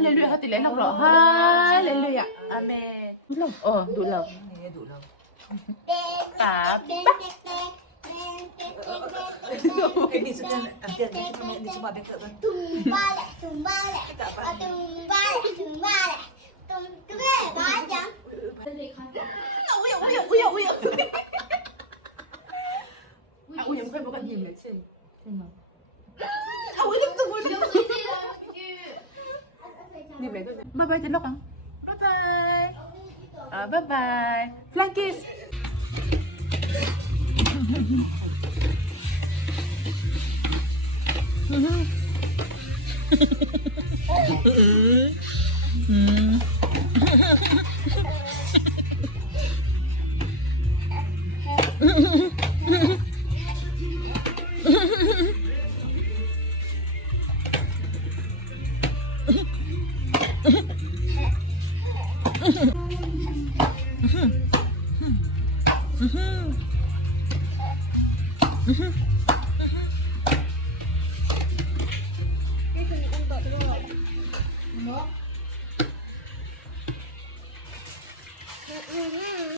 Hallelujah hati lain nak pula. Hallelujah. Amen. Dulaw. Oh, dulaw. Ini dulaw. Tapi. Ini sudah nanti ini semua bengkak kan. Tumbale, tumbale, tumbale, tumbale, tumbale, banyak. Uyang. Uyang bukan gimlet sih. Uyang tunggu dulu. Bye-bye, Tinok. Bye-bye. Bye-bye. Flying kiss. Mm-hmm.